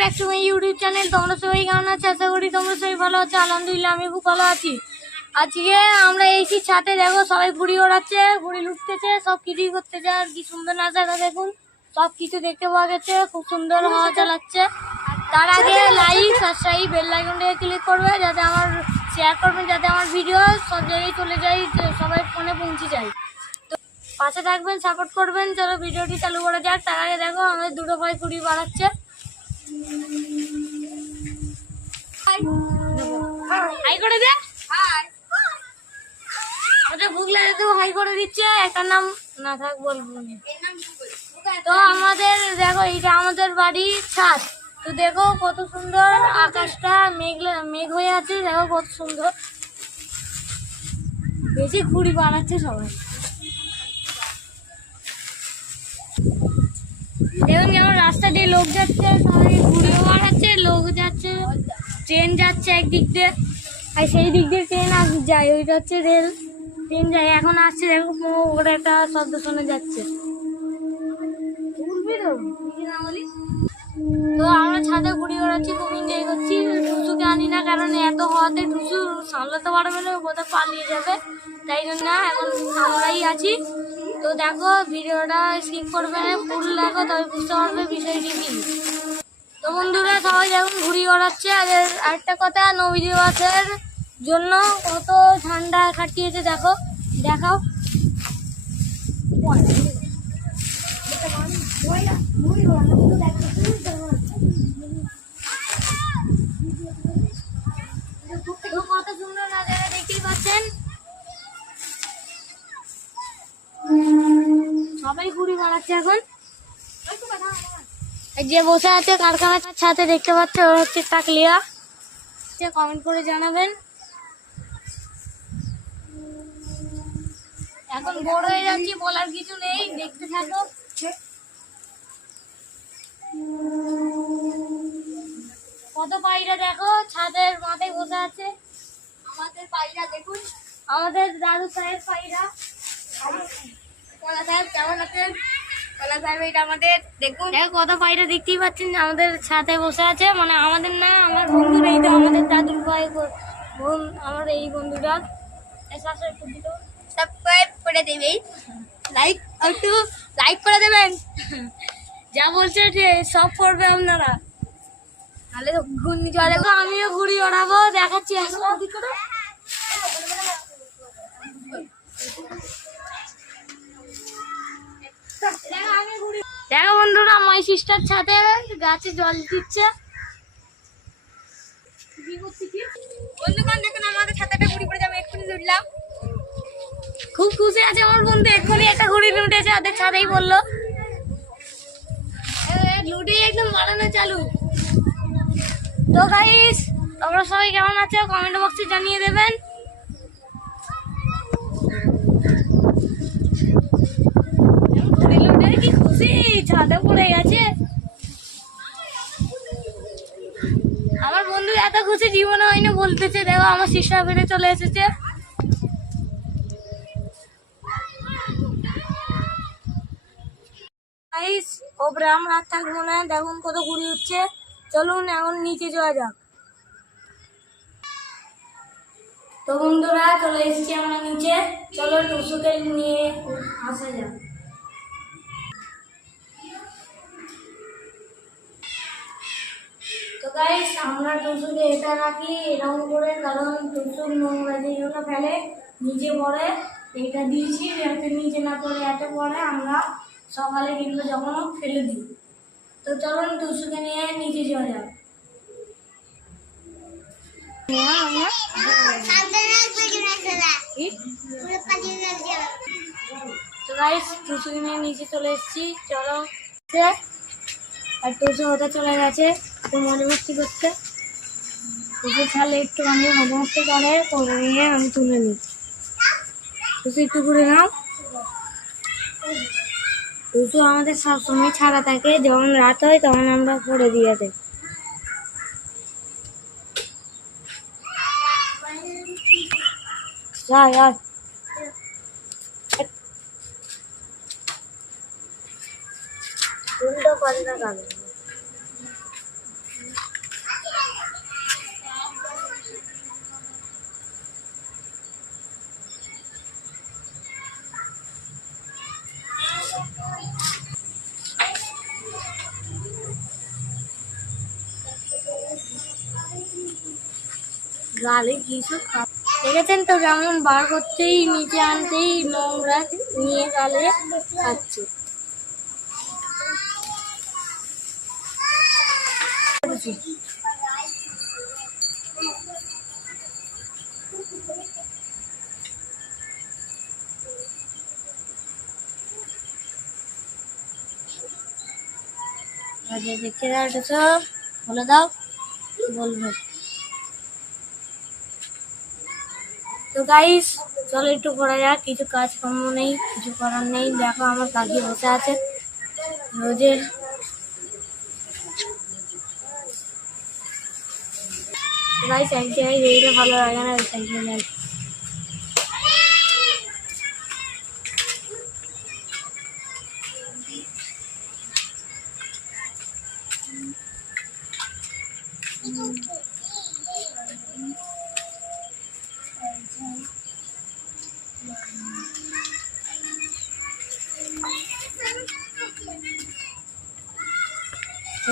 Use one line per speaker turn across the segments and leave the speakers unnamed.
Back to my YouTube channel তোমরা সবাই কেমন আছো? আশা করি তোমরা সবাই ভালো আছো। আলহামদুলিল্লাহ আমি খুব ভালো আছি। আজকে আমরা এসি ছাতে দেখো সবাই ঘুড়ি ওড়াচ্ছে ঘুড়ি লুটতেছে সব কিছুই করতেছে আর কি সুন্দর নাচাটা দেখুন। সব কিছু দেখতে পাওয়া গেছে খুব সুন্দর হাওয়া চালাচ্ছে তার আগে লাইক সাবস্ক্রাইব বেল আইকনটা ক্লিক করবে যাতে আমার শেয়ার করবেন যাতে আমার ভিডিও সব জায়গায় চলে যায় সবাই ফোনে পৌঁছে যায়। তো পাশে থাকবেন সাপোর্ট করবেন। চলো ভিডিওটি চালু করা যাক। তার আগে দেখো আমাদের দুটো ভাই ঘুড়ি বাড়াচ্ছে। হাই করে দে। তো হাই করে দিচ্ছে একটা নাম না থাক বলব তো আমাদের দেখো এটা আমাদের বাড়ির ছাদ। তো দেখো কত সুন্দর আকাশটা মেঘ মেঘ হয়ে আছে দেখো কত সুন্দর। বেশি ঘুড়ি বানাচ্ছে সবাই। দেখুন যেমন রাস্তা দিয়ে লোক যাচ্ছে ঘুড়িও বানাচ্ছে লোক যাচ্ছে ট্রেন যাচ্ছে একদিক দিয়ে। আর সেই দিক দিয়ে ট্রেন আস যায় ওইটা হচ্ছে রেল। ট্রেন যায় এখন আসছে দেখো ওটা একটা শব্দ শোনা যাচ্ছে। তো? আমরা ছাদে ঘুরি বেড়াচ্ছি খুব এনজয় করছি। টুসুকে আনি না কারণ এত হওয়াতে টুসু সামলাতে পারবে না কোথাও পালিয়ে যাবে। তাই জন্য এখন আমরাই আছি। তো দেখো, ভিডিওটা স্কিপ করবে না ফুল দেখো, তবে বুঝতে পারবে বিষয়টি কি। তো বন্ধুরা, সবাই যখন ঘুরি ওড়াচ্ছে আর আরেকটা কথা নবী দিবসের জন্য কত ঠান্ডা খাটিয়েছে, দেখো, দেখাও। মারাচ্ছে এখন। যে বসে আছে কারখানার সাথে দেখতে পাচ্ছে? ওরা হচ্ছে টাকলিয়া কমেন্ট করে জানাবেন। এখন বড় হয়ে যাচ্ছি, বলার কিছু নেই, দেখতে থাকো। কত পায়রা দেখো, ছাদের মাথায় বসে আছে। আমাদের পায়রা, দেখুন। আমাদের দাদু সাহেব পায়রা। কলা সাহেব, কেমন আছেন? এটা আমাদের দেখুন। দেখো কত পায়রা দেখতেই পাচ্ছেন আমাদের ছাদে বসে আছে। মানে আমাদের না আমার বন্ধুর এই তো আমাদের দাদুর ভাই বোন আমার এই সাবস্ক্রাইব করে দিল। সাবস্ক্রাইব করে দেবেন। লাইক একটু লাইক করে দেবেন। যা বলছে যে সব করবে আপনারা। তাহলে তো ঘূর্ণি চলে তো আমিও ঘুড়ি ওড়াবো দেখাচ্ছি আসো। মাই সিস্টার ছাদে গাছে জল দিচ্ছে।
বন্ধুগণ দেখুন আমাদের ছাতাটা ঘুরি করে যাবে এক্ষুনি উঠলাম
খুব খুশি আছে আমার বন্ধু এক্ষুনি একটা ঘুড়ি লুটেছে ওদের ছাদেই বলল। লুটেই একদম বাড়ানো চালু। তো গাইস তোমরা সবাই কেমন আছো? কমেন্ট বক্সে জানিয়ে দেবেন ঘুড়ি লুটে কি খুশি ছাদে পড়ে গেছে। আমার বন্ধু এত খুশি জীবনে হয়নি বলতেছে, দেখো আমার সিস্টার বেড়ে চলে এসেছে। ওপরে আমরা আর থাকব না দেখুন কত ঘুরি উঠছে। চলুন এখন নিচে যাওয়া যাক। তো বন্ধুরা, চলে এসেছি আমরা নিচে। চলো টুসুকে নিয়ে আসা যাক। গাইস আমরা টুসুকে এটা রাখি, এরকম করে, কারণ টুসুর নোংরা যে জন্য ফেলে নিচে পড়ে এটা দিয়েছি, যাতে নিচে না পড়ে এত পড়ে আমরা সকালে কিংবা যখন ফেলে দিই। তো চলুন টুসুকে নিয়ে নিচে যাক কি? তো গাইস টুসুকে নিয়ে নিচে চলে এসেছি, চলো। আর টুসু হতে চলে গেছে। একটু মজা মস্তি করতে টুসু ছাড়লে একটু আমি মজা মস্তি করে করে নিয়ে আমি তুলে নিই। টুসু একটু ঘুরে নাও। টুসু আমাদের সবসময় ছাড়া থাকে, যখন রাত হয় তখন আমরা করে দিয়ে দেয় করে না কালো গালে কিছু দেখেছেন তো যেমন বার করতেই, নিচে আনতেই নোংরা নিয়ে গালে খাচ্ছে। দেখতে দাও বলে দাও বলবে? তো গাইস চলো একটু করা যাক। কিছু কাজকর্ম নেই, কিছু করার নেই। দেখো আমার কাকি বসে আছে রোজের। গাইস এক জায়গায় ভালো লাগে না ওই সাইডে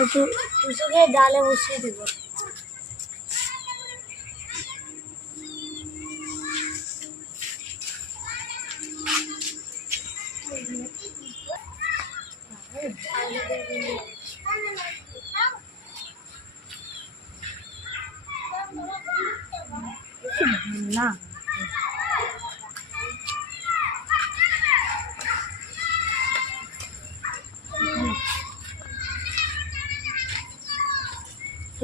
একটু টুসুকে ডালে বসিয়ে দেবো। না।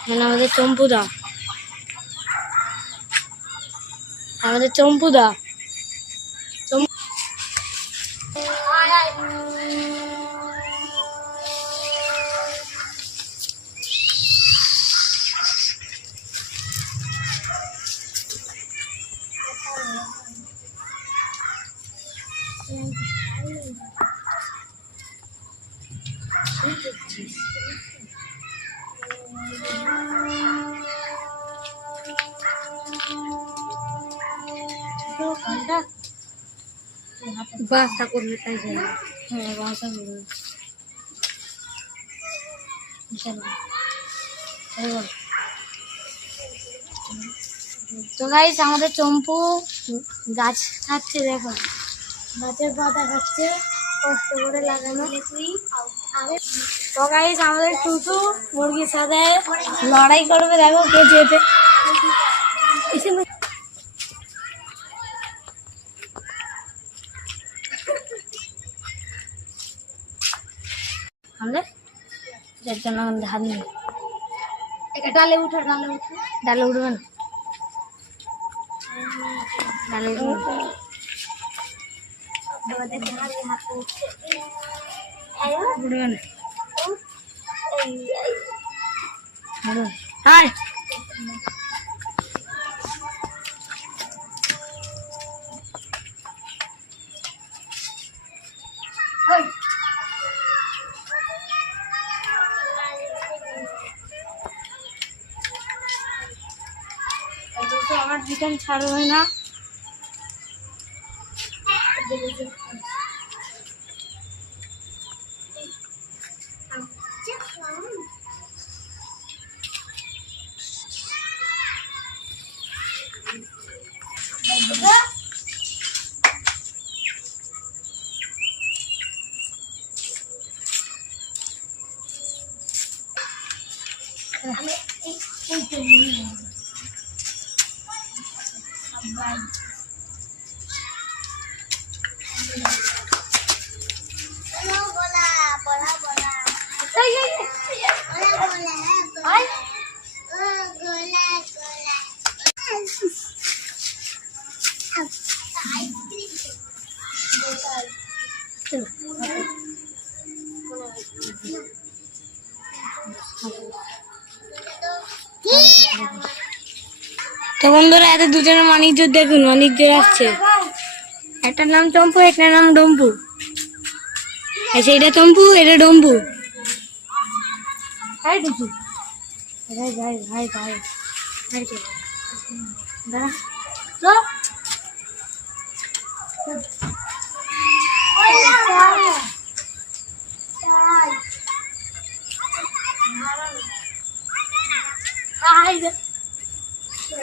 মানে আমাদের চম্পুদা আমাদের চম্পুদা চম্পু বাসা করবে, তাই যাই হ্যাঁ বাসা করবে। তো গাইস আমাদের চম্পু গাছ খাচ্ছে, দেখো। গাছের পাতা খাচ্ছে কষ্ট করে লাগানো। তো গাইস আমাদের টুটু মুরগির সাথে লড়াই করবে, দেখো কে যেতে যার জন্য আমাদের ধান নেই। ডালে উঠো ডালে উঠে। ডালে উঠবে না। ডালে উঠবে উঠবে না। উঠবে না। আমার বিটান ছাড়বে না। এই, তো বন্ধুরা, এত দুজনের মানিকজোর দেখুন মানিকজোর আসছে। একটা নাম চম্পু একটা নাম ডম্পু। আচ্ছা এটা চম্পু, এটা ডম্পু। হাই দেখি ভাই ভাই ভাই ভাই ভাই দাঁড়া চলো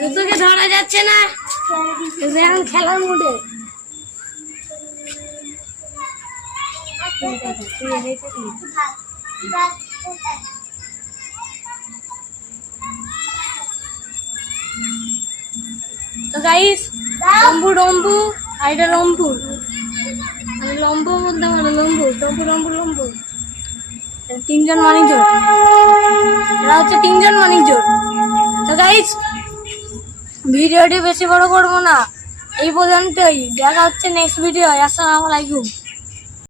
তোকে ধরা যাচ্ছে না এখন খেলার মুডে তো গাইস লম্বু লম্বু আর এটা লম্বু আমি লম্বু বলতে পারো লম্বু লম্বু লম্বু লম্বু। তিনজন তিনজন মানিকজোর এরা হচ্ছে তিনজন মানিকজোর তো গাইস ভিডিওটি বেশি বড় করব না। এই পর্যন্তই। দেখা হচ্ছে নেক্সট ভিডিও আসসালামু আলাইকুম।